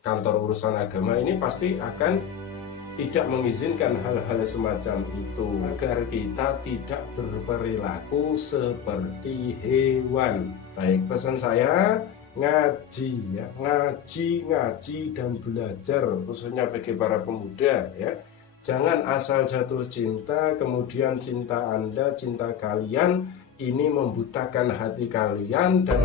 kantor urusan agama ini pasti akan tidak mengizinkan hal-hal semacam itu, agar kita tidak berperilaku seperti hewan. Baik, pesan saya ngaji ya, ngaji dan belajar, khususnya bagi para pemuda ya. Jangan asal jatuh cinta, kemudian cinta Anda, cinta kalian ini membutakan hati kalian dan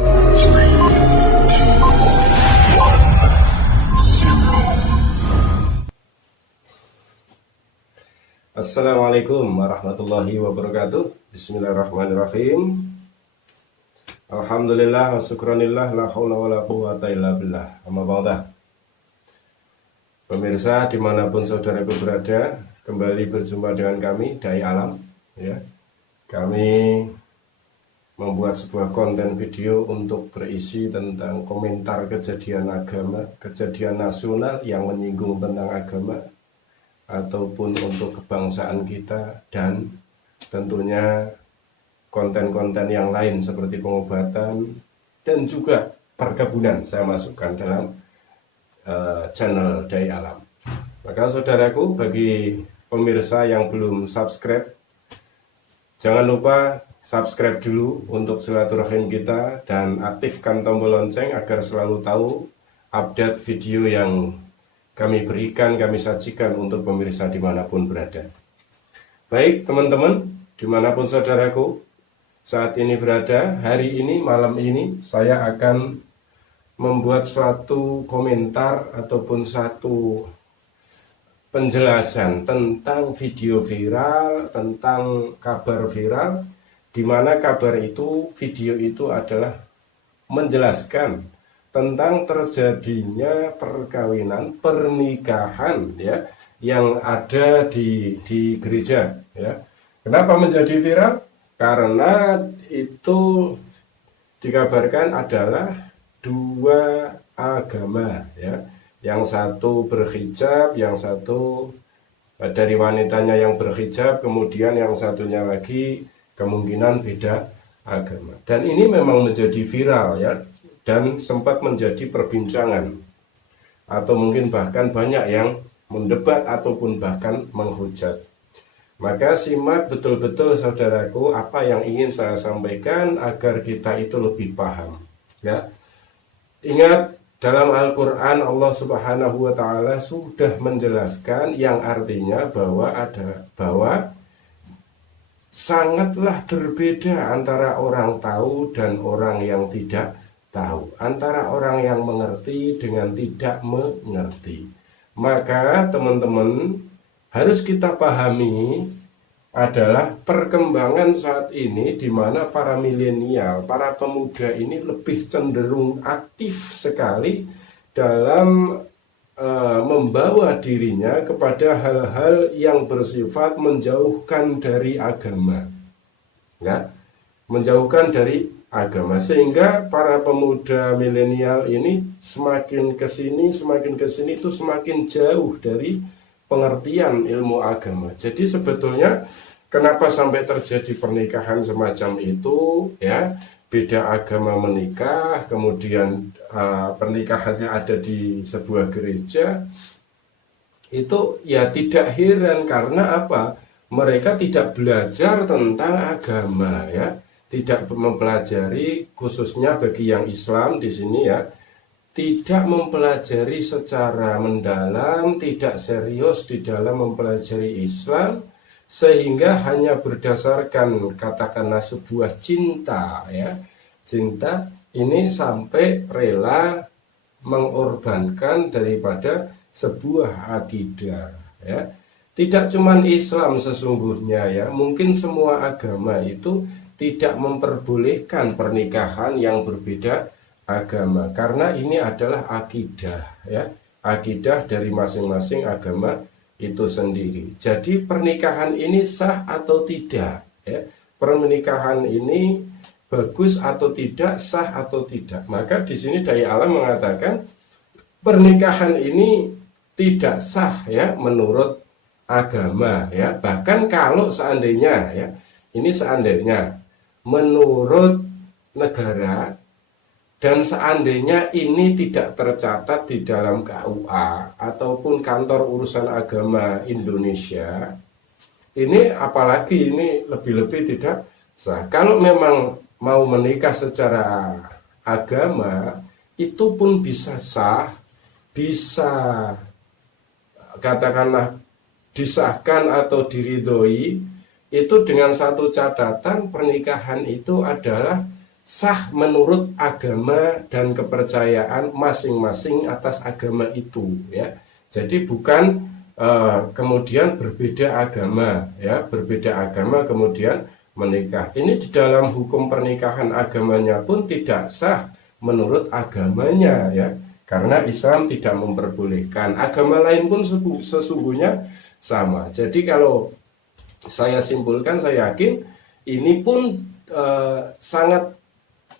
Assalamualaikum warahmatullahi wabarakatuh. Bismillahirrahmanirrahim. Alhamdulillah wa syukranillah, la haula wa la quwwata illa billah. Amma ba'da. Pemirsa dimanapun saudaraku berada, kembali berjumpa dengan kami Dai Alam ya. Kami membuat sebuah konten video untuk berisi tentang komentar kejadian agama, kejadian nasional yang menyinggung tentang agama ataupun untuk kebangsaan kita, dan tentunya konten-konten yang lain seperti pengobatan dan juga perkebunan saya masukkan dalam channel Dai Alam. Maka saudaraku, bagi pemirsa yang belum subscribe, jangan lupa subscribe dulu untuk silaturahim kita dan aktifkan tombol lonceng agar selalu tahu update video yang kami berikan, kami sajikan untuk pemirsa dimanapun berada. Baik teman-teman, dimanapun saudaraku saat ini berada, hari ini, malam ini, saya akan membuat suatu komentar ataupun satu penjelasan tentang video viral, tentang kabar viral, di mana kabar itu, video itu adalah menjelaskan tentang terjadinya perkawinan, pernikahan ya yang ada di gereja ya. Kenapa menjadi viral? Karena itu dikabarkan adalah dua agama ya. Yang satu berhijab, yang satu dari wanitanya yang berhijab, kemudian yang satunya lagi kemungkinan beda agama. Dan ini memang menjadi viral ya, dan sempat menjadi perbincangan atau mungkin bahkan banyak yang mendebat ataupun bahkan menghujat. Maka simak betul-betul saudaraku apa yang ingin saya sampaikan agar kita itu lebih paham ya. Ingat, dalam Al-Quran Allah Subhanahu wa Ta'ala sudah menjelaskan yang artinya bahwa sangatlah berbeda antara orang tahu dan orang yang tidak tahu, antara orang yang mengerti dengan tidak mengerti. Maka teman-teman harus kita pahami adalah perkembangan saat ini di mana para milenial, para pemuda ini lebih cenderung aktif sekali dalam membawa dirinya kepada hal-hal yang bersifat menjauhkan dari agama. Ya, menjauhkan dari agama, sehingga para pemuda milenial ini semakin kesini itu semakin jauh dari pengertian ilmu agama. Jadi sebetulnya kenapa sampai terjadi pernikahan semacam itu ya, beda agama menikah, kemudian pernikahannya ada di sebuah gereja, itu ya tidak heran. Karena apa? Mereka tidak belajar tentang agama ya, tidak mempelajari, khususnya bagi yang Islam di sini ya, tidak mempelajari secara mendalam, tidak serius di dalam mempelajari Islam, sehingga hanya berdasarkan katakanlah sebuah cinta ya, cinta ini sampai rela mengorbankan daripada sebuah akidah ya. Tidak cuma Islam sesungguhnya ya, mungkin semua agama itu tidak memperbolehkan pernikahan yang berbeda agama, karena ini adalah akidah ya, akidah dari masing-masing agama itu sendiri. Jadi pernikahan ini sah atau tidak ya, pernikahan ini bagus atau tidak, sah atau tidak. Maka di sini Dai Alam mengatakan pernikahan ini tidak sah ya menurut agama ya. Bahkan kalau seandainya ya, ini seandainya menurut negara Dan seandainya ini tidak tercatat di dalam KUA ataupun Kantor Urusan Agama Indonesia, ini apalagi ini lebih-lebih tidak sah. Kalau memang mau menikah secara agama, itu pun bisa sah, bisa katakanlah disahkan atau diridhoi, itu dengan satu catatan, pernikahan itu adalah sah menurut agama dan kepercayaan masing-masing atas agama itu, ya. Jadi bukan kemudian berbeda agama, ya, berbeda agama kemudian menikah. Ini di dalam hukum pernikahan agamanya pun tidak sah menurut agamanya, ya, karena Islam tidak memperbolehkan. Agama lain pun sesungguhnya sama. Jadi kalau saya simpulkan, saya yakin ini pun sangat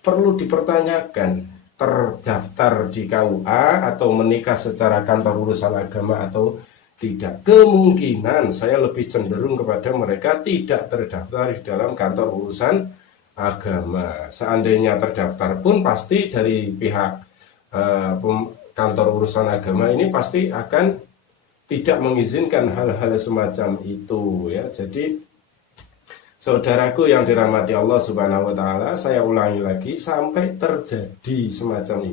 perlu dipertanyakan, terdaftar di KUA atau menikah secara kantor urusan agama atau tidak. Kemungkinan saya lebih cenderung kepada mereka tidak terdaftar di dalam kantor urusan agama. Seandainya terdaftar pun pasti dari pihak kantor urusan agama ini pasti akan tidak mengizinkan hal-hal semacam itu, ya. Jadi saudaraku yang dirahmati Allah Subhanahu wa taala, saya ulangi lagi, sampai terjadi semacam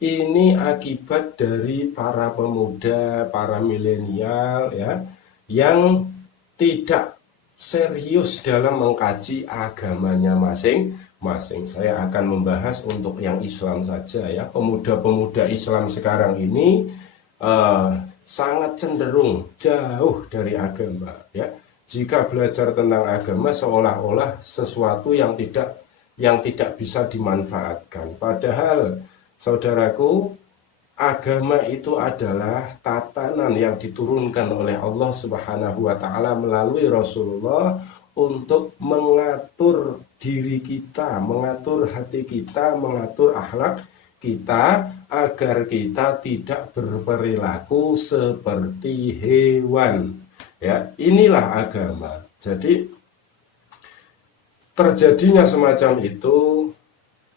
ini akibat dari para pemuda, para milenial, ya, yang tidak serius dalam mengkaji agamanya masing-masing. Saya akan membahas untuk yang Islam saja, ya. Pemuda-pemuda Islam sekarang ini sangat cenderung jauh dari agama, ya. Jika belajar tentang agama seolah-olah sesuatu yang tidak bisa dimanfaatkan. Padahal saudaraku, agama itu adalah tatanan yang diturunkan oleh Allah Subhanahu wa taala melalui Rasulullah untuk mengatur diri kita, mengatur hati kita, mengatur akhlak kita agar kita tidak berperilaku seperti hewan. Ya, inilah agama. Jadi terjadinya semacam itu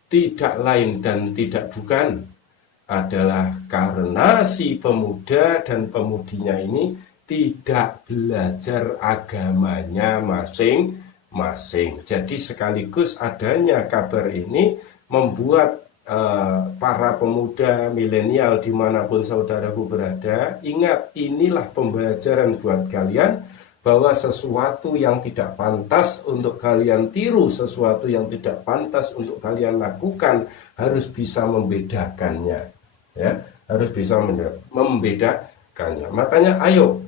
tidak lain dan tidak bukan adalah karena si pemuda dan pemudinya ini tidak belajar agamanya masing-masing. Jadi sekaligus adanya kabar ini membuat para pemuda milenial dimanapun saudaraku berada, ingat, inilah pembelajaran buat kalian bahwa sesuatu yang tidak pantas untuk kalian tiru, sesuatu yang tidak pantas untuk kalian lakukan, harus bisa membedakannya, ya, harus bisa membedakannya. Makanya ayo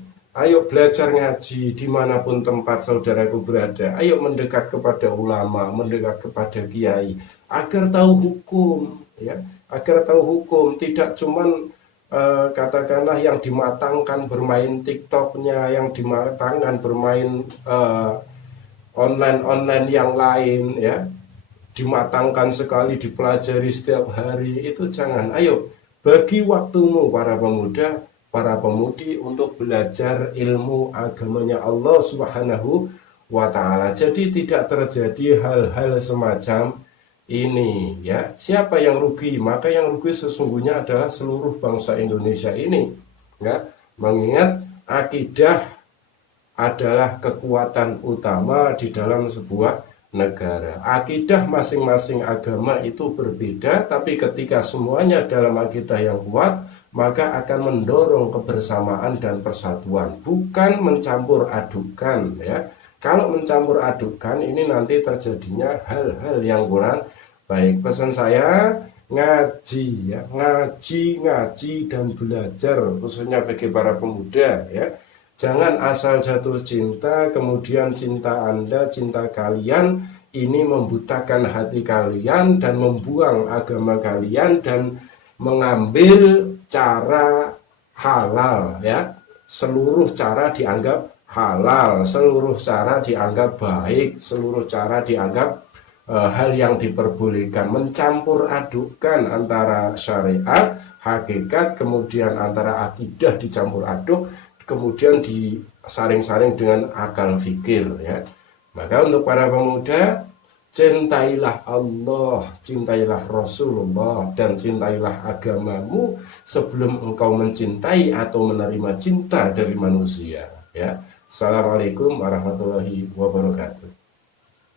belajar ngaji dimanapun tempat saudaraku berada. Ayo mendekat kepada ulama, mendekat kepada kiai, agar tahu hukum, ya, agar tahu hukum. Tidak cuman katakanlah yang dimatangkan bermain TikToknya, yang dimatangkan bermain online yang lain, ya, dimatangkan sekali, dipelajari setiap hari, itu jangan. Ayo bagi waktumu para pemuda, para pemudi untuk belajar ilmu agamanya Allah Subhanahu wa taala. Jadi tidak terjadi hal-hal semacam ini, ya. Siapa yang rugi? Maka yang rugi sesungguhnya adalah seluruh bangsa Indonesia ini, ya. Mengingat akidah adalah kekuatan utama di dalam sebuah negara. Akidah masing-masing agama itu berbeda, tapi ketika semuanya dalam akidah yang kuat, maka akan mendorong kebersamaan dan persatuan, bukan mencampur adukan, ya. Kalau mencampur adukan ini nanti terjadinya hal-hal yang kurang baik. Pesan saya, ngaji, ya, ngaji dan belajar, khususnya bagi para pemuda, ya. Jangan asal jatuh cinta, kemudian cinta Anda, cinta kalian ini membutakan hati kalian dan membuang agama kalian dan mengambil cara halal, ya. Seluruh cara dianggap halal, seluruh cara dianggap baik, seluruh cara dianggap hal yang diperbolehkan. Mencampur adukkan antara syariat, hakikat, kemudian antara akidah dicampur aduk, kemudian disaring-saring dengan akal fikir, ya. Maka untuk para pemuda, Cintailah Allah, cintailah Rasulullah, dan cintailah agamamu sebelum engkau mencintai atau menerima cinta dari manusia. Ya, Assalamualaikum warahmatullahi wabarakatuh.